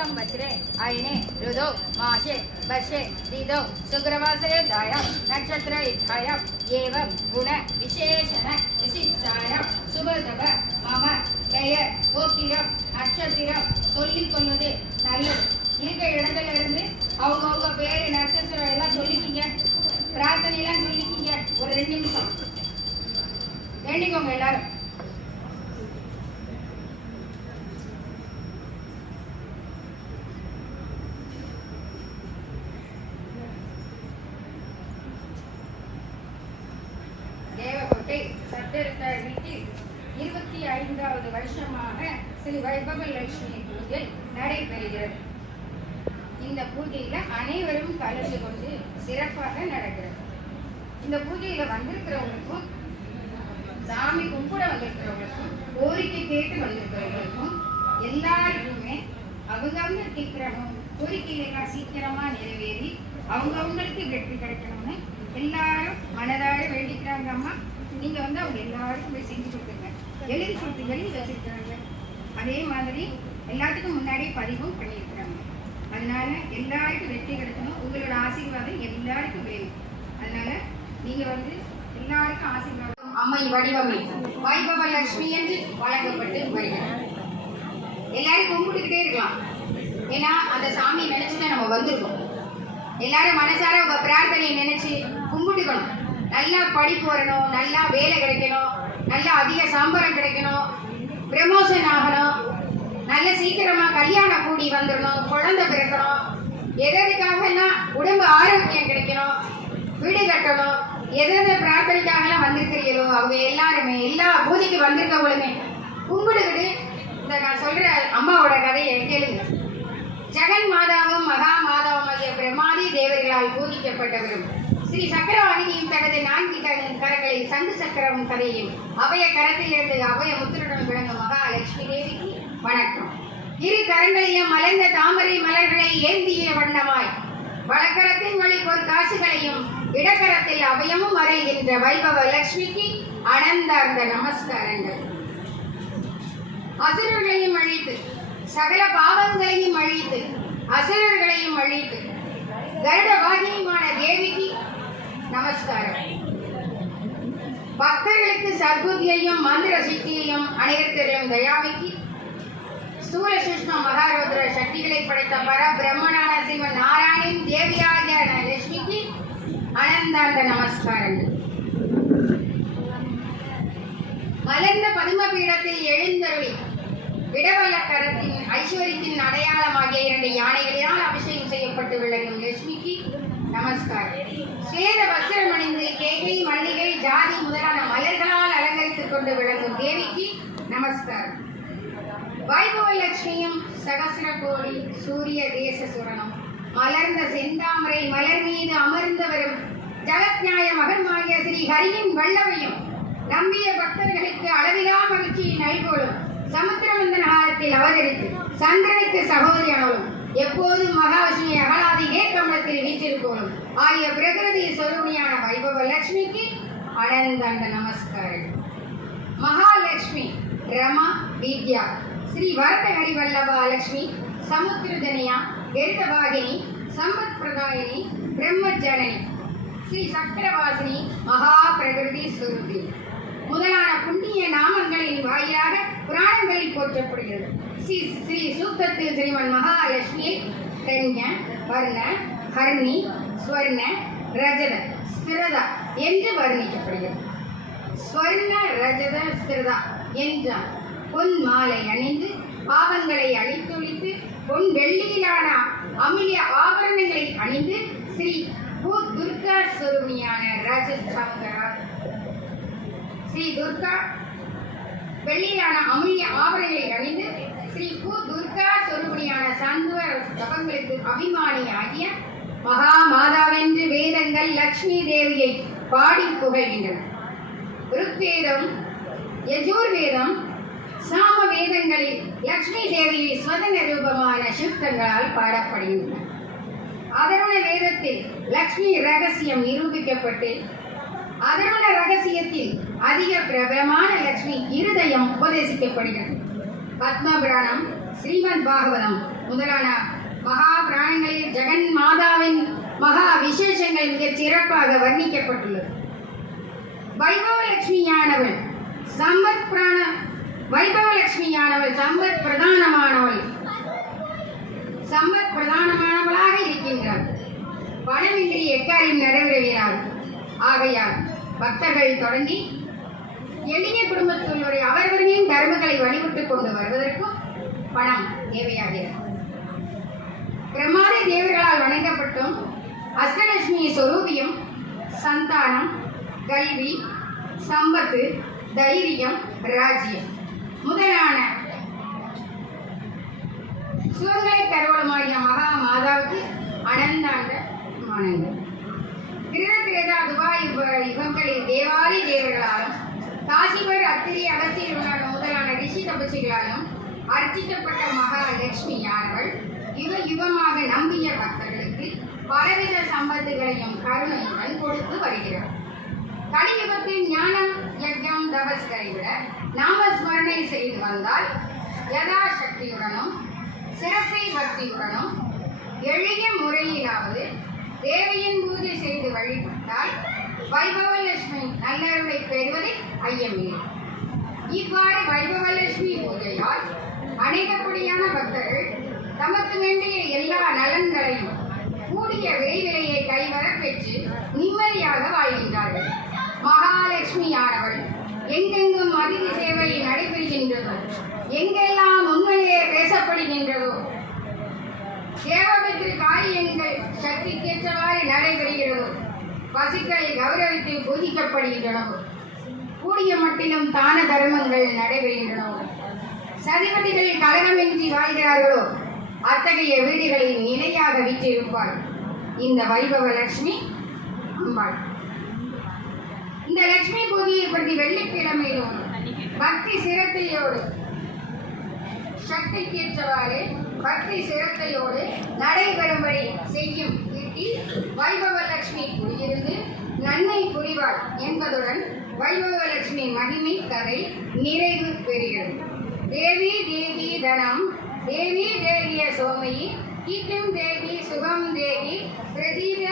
संवत्सरे अयने ऋदौ मासे वर्षे ऋतौ शुक्रवासरेधायां नक्षत्रयुद्धायां एवं गुण विशेषण विशिष्टायां சுபதப மம பெயர் கோத்திரம் நட்சத்திரம் சொல்லிக் கொள்வது நல்லது இருக்க இடத்துல இருந்து அவங்க அவங்க பேரு நட்சத்திரம் எல்லாம் சொல்லிக்கிங்க பிரார்த்தனை எல்லாம் சொல்லிக்கிங்க ஒரு ரெண்டு நிமிஷம் வேண்டிக்கோங்க எல்லாரும் வருஷமாக ஸ்ரீ வைபவலட்சுமி பூஜை நடைபெறுகிறது. இந்த பூஜையில அனைவரும் கலந்து கொண்டு சிறப்பாக நடக்கிறது. இந்த பூஜையில வந்திருக்கிறவங்களுக்கும் சாமி கும்பிட வந்திருக்கிறவங்களுக்கும் கோரிக்கை கேட்டு வந்திருக்கிறவங்களுக்கும் எல்லாருக்குமே அவங்கவுங்க கேட்கிறவங்க கோரிக்கைகள்லாம் சீக்கிரமா நிறைவேறி அவங்கவுங்களுக்கு வெற்றி கிடைக்கணும்னு எல்லாரும் மனதார வேண்டிக்கிறாங்க அம்மா. நீங்க வந்து அவங்க எல்லாருக்கும் போய் செஞ்சு கொடுத்துருக்கீங்க எழுதி கொடுத்து எழுதி வச்சிருக்கிறாங்க அதே மாதிரி எல்லாத்துக்கும் முன்னாடி பதிவும் பண்ணியிருக்கிறாங்க. அதனால எல்லாருக்கும் வெற்றி கிடைக்கணும். உங்களோட ஆசீர்வாதம் எல்லாருக்கும் வேணும். அதனால நீங்க வந்து எல்லாருக்கும் ஆசீர்வாதம். அம்மை வடிவமை. வைபவ லட்சுமி என்று வழங்கப்பட்டு வருகிறார் எல்லாரும் கும்பிட்டுக்கிட்டே இருக்கலாம். ஏன்னா அந்த சாமி நினைச்சுதான் நம்ம வந்திருக்கோம். எல்லாரும் மனசார உங்க பிரார்த்தனையை நினைச்சு கும்பிட்டுக்கணும். நல்லா படிப்பு வரணும் நல்லா வேலை கிடைக்கணும். நல்லா அதிக சம்பளம் கிடைக்கணும். ப்ரமோஷன் ஆகணும். நல்ல சீக்கிரமா கல்யாணம் கூடி வந்துடணும். குழந்தை பிறக்கணும். எதற்காகனா உடம்பு ஆரோக்கியம் கிடைக்கணும். வீடு கட்டணும். எதெந்த பிரார்த்தனைக்காகலாம் வந்திருக்கிறீங்களோ அவங்க எல்லாருமே எல்லா பூஜைக்கு வந்திருக்கவங்களுமே கும்பிடுகிட்டு இந்த நான் சொல்ற அம்மாவோட கதையை கேளுங்க. ஜெகன் மாதாவும் மகா மாதாவும் ஆகிய பிரமாதி தேவர்களால் பூஜிக்கப்பட்டவரும். ஸ்ரீ சக்கரவாணியும் தனது நான்கு க- கரங்களில் சங்கு சக்கரவும் கதையும் அவைய கரத்திலிருந்து அவைய முத்திருடன் விளங்கும் மகாலட்சுமி தேவிக்கு வணக்கம். இரு கரங்களிலும் மலர்ந்த தாமரை மலர்களை ஏந்திய வண்ணமாய் வழக்கரத்தின் வழி ஒரு காசுகளையும் இடக்கரத்தில் அபயமும் அறைகின்ற வைபவ லட்சுமிக்கு அனந்தார்ந்த நமஸ்காரங்கள். அசுரர்களையும் அழித்து சகல பாவங்களையும் அழித்து அசுரர்களையும் அழித்து கருட வாகினியுமான தேவிக்கு நமஸ்காரம். பக்தர்களுக்கு சத்புத்தியையும் மந்திர சக்தியையும் அனைவருக்கும் தயாமிக்கு. ஸ்தூல சுஷ்ம மகாரோதர சக்திகளை படைத்த பர பிரம்மனான சிவ நாராயணின் தேவியாகிய லட்சுமிக்கு அனந்தாந்த நமஸ்காரங்கள் மலர்ந்த பதும பீடத்தில் எழுந்தருளி இடவல்ல கரத்தின் ஐஸ்வர்யத்தின் அடையாளமாகிய இரண்டு யானைகளினால் அபிஷேகம் செய்யப்பட்டு விளங்கும் லட்சுமிக்கு நமஸ்காரம். சேத வஸ்திரம் அணிந்து கேகை மல்லிகை ஜாதி முதலான மலர்களால் அலங்கரித்துக் கொண்டு விளங்கும் தேவிக்கு நமஸ்காரம். வைபவ லட்சுமியும் சகசிர கோடி சூரிய தேச சுரணம். மலர்ந்த செந்தாமரை மலர் மீது அமர்ந்தவரும் ஜகத்ஞாய மகன்மாகிய ஸ்ரீ ஹரியின் வல்லவையும் நம்பிய பக்தர்களுக்கு அளவிலா மகிழ்ச்சியை நல்கோளும். சமுத்திரவந்தனகாரத்தில் அவதரித்து சந்திரனுக்கு சகோதரியானவளும் எப்போதும் மகாலட்சுமி அகலாதி ஏக்கமலத்தில் வீற்றிருக்கோளும் ஆகிய பிரகிருதி சொருணியான வைபவ லட்சுமிக்கு அனந்தந்த நமஸ்காரம். மகாலட்சுமி ரமா வித்யா ஸ்ரீ வரதஹரி வல்லபா லட்சுமி சமுத்திரஜனியா கருடபாகினி சம்பத் பிரதாயினி பிரம்மஜனனி ஸ்ரீ சக்கரவாசினி மகா பிரகிருதி சுருதி. முதலான புண்ணிய நாமங்கள் போற்றப்படுகிறது. ஸ்ரீ ஸ்ரீ சூக்தத்தில் ஸ்ரீமன் மகாலட்சுமியை கன்ய வர்ண ஹர்ணி ஸ்வர்ண ரஜத ஸ்திரதா என்று வர்ணிக்கப்படுகிறது. ஸ்வர்ண ரஜத ஸ்திரதா என்றால் பொன் மாலை அணிந்து பாவங்களை அழித்தொழித்து பொன் வெள்ளியிலான அமிலிய ஆபரணங்களை அணிந்து ஸ்ரீ பூ துர்கா சொருமியான ராஜஸ்தாங்கரா ஸ்ரீ துர்கா வெள்ளியிலான அமுல்ய ஆபரணங்களை அணிந்து ஸ்ரீ பூ துர்கா சொருபடியான சந்துவ தபங்களுக்கு அபிமானி ஆகிய மகா மாதாவென்று வேதங்கள் லக்ஷ்மி தேவியை பாடி புகழ்கின்றன. ருக்வேதம் யஜுர்வேதம் சாம வேதங்களில் லக்ஷ்மி தேவியை ஸ்வதன ரூபமான சுத்தங்களால் பாடப்படுகின்றன. அதருண வேதத்தில் லக்ஷ்மி ரகசியம் நிரூபிக்கப்பட்டு அதர்வன ரகசியத்தில் அதிக பிரபலமான லக்ஷ்மி இருதயம் உபதேசிக்கப்படுகிறது. பத்ம புராணம் ஸ்ரீமத் பாகவதம் முதலான மகா புராணங்களில் ஜெகன் மாதாவின் மகா விசேஷங்கள் மிகச் சிறப்பாக வர்ணிக்கப்பட்டுள்ளது. வைபவலட்சுமியானவள் சம்பத் பிராண வைபவலட்சுமியானவள் சம்பத் பிரதானமானவள். சம்பத் பிரதானமானவளாக இருக்கின்றாள். பணமின்றி எக்காரியம் நிறைவேறுகிறாள் ஆகையால் பக்தர்கள் தொடங்கி எளிய குடும்பத்தினுடைய வரை அவர்களின் தர்மங்களை வழிபட்டுக் கொண்டு வருவதற்கும் பணம் தேவையாகிறது. பிரமாத தேவர்களால் வணங்கப்பட்டும் அஷ்டலட்சுமி சொரூபியம் சந்தானம் கல்வி சம்பத்து தைரியம் ராஜ்யம் முதலான சுகங்களை தருவளமாகிய மகா மாதாவுக்கு அனந்தாண்ட மாணங்கள் திருநத்திரேதா துபாய் யுக- தேவாதி தேவர்களாலும் காசிபர் அத்திரி அகத்தியில் உள்ள முதலான ரிஷி தபசிகளாலும் அர்ச்சிக்கப்பட்ட மகா லட்சுமியானவள் யுக யுகமாக நம்பிய பக்தர்களுக்கு பலவித சம்பத்துகளையும் கருணையுடன் கொடுத்து வருகிறார் கலியுகத்தில் ஞானம் யஜ்யம் தபஸ்களை விட நாமஸ்மரணை செய்து வந்தால் யதாசக்தியுடனும் சிறப்பை பக்தியுடனும் எளிய முறையிலாவது தேவையின் பூஜை செய்து வழிபட்டால் வைபவலட்சுமி நல்லருளை பெறுவதே ஐயமே. இவ்வாறு வைபவலட்சுமி பூஜையால் அநேகப்படியான பக்தர்கள் தமக்கு வேண்டிய எல்லா நலன்களையும் கூடிய விரைவிலேயே கைவரப் பெற்று நிம்மதியாக வாழ்கின்றார்கள். மகாலட்சுமியானவள் எங்கெங்கும் அதிதி சேவை நடைபெறுகின்றதோ எங்கெல்லாம் உண்மையே பேசப்படுகின்றதோ தேவபத்திரி காரியங்கள் சக்திக்கேற்றவாறு நடைபெறுகிறது. பசுக்களை கௌரவித்து பூஜிக்கப்படுகின்றன. கூடிய மட்டிலும் தான தர்மங்கள் நடைபெறுகின்றன. சதிபதிகள் கலகமின்றி வாழ்கிறார்களோ அத்தகைய வீடுகளில் நிலையாக வீற்றிருப்பாள் இந்த வைபவ லட்சுமி அம்பாள். இந்த லட்சுமி பூஜையை பற்றி வெள்ளிக்கிழமையிலும் பக்தி சிரத்தையோடு சக்திக்கேற்றவாறு பக்தி சிரத்தையோடு நடைபெறும்படி செய்யும் வீட்டில் வைபவலட்சுமி குடியிருந்து நன்மை புரிவார் என்பதுடன் வைபவலட்சுமி மகிமை கதை நிறைவு பெறுகிறது. தேவி தேவி தனம் தேவி தேவிய சோமயி கிட்டும் தேவி சுகம் தேவி பிரசீத